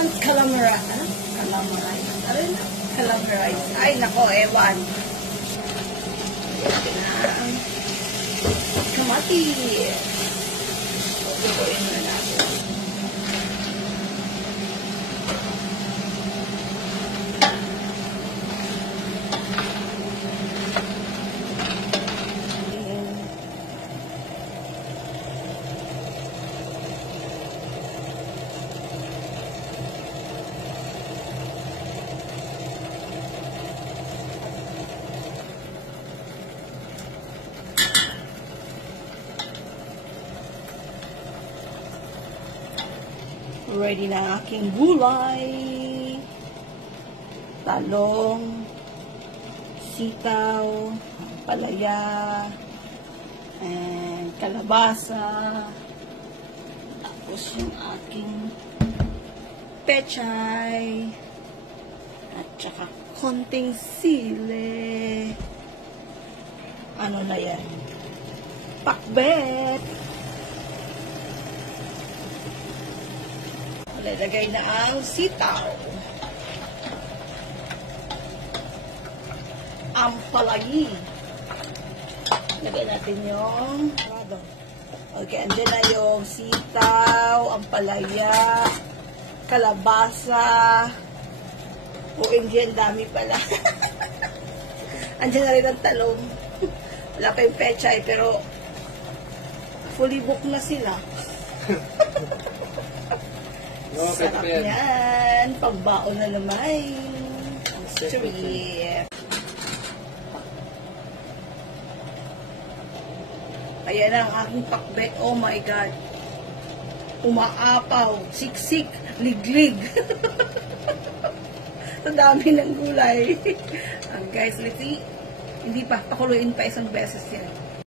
Calamarize. Calamarize. Ano na? Calamarize. Ay, nako, ewan. Kamatis. Lutuin na natin. Ready na ang aking gulay, talong, sitaw, palaya, and kalabasa, tapos yung aking pechay, at saka konting sili, ano na yan, pakbet. Lalagay na ang sitaw. Ang palagi. Lagay natin yung okay, andyan na yung sitaw, ang palaya, kalabasa. OMG, ang dami pala. Andyan na rin ang talong. Wala pa yung pechay, pero fully booked na sila. Sarap yan. Pagbaon na naman. Ang strip. Ayan ang aking pakbet. Oh my God. Umaapaw. Siksik. Liglig. Ang dami ng gulay. Guys, let's see. Hindi pa. Pakuluin pa isang beses yan.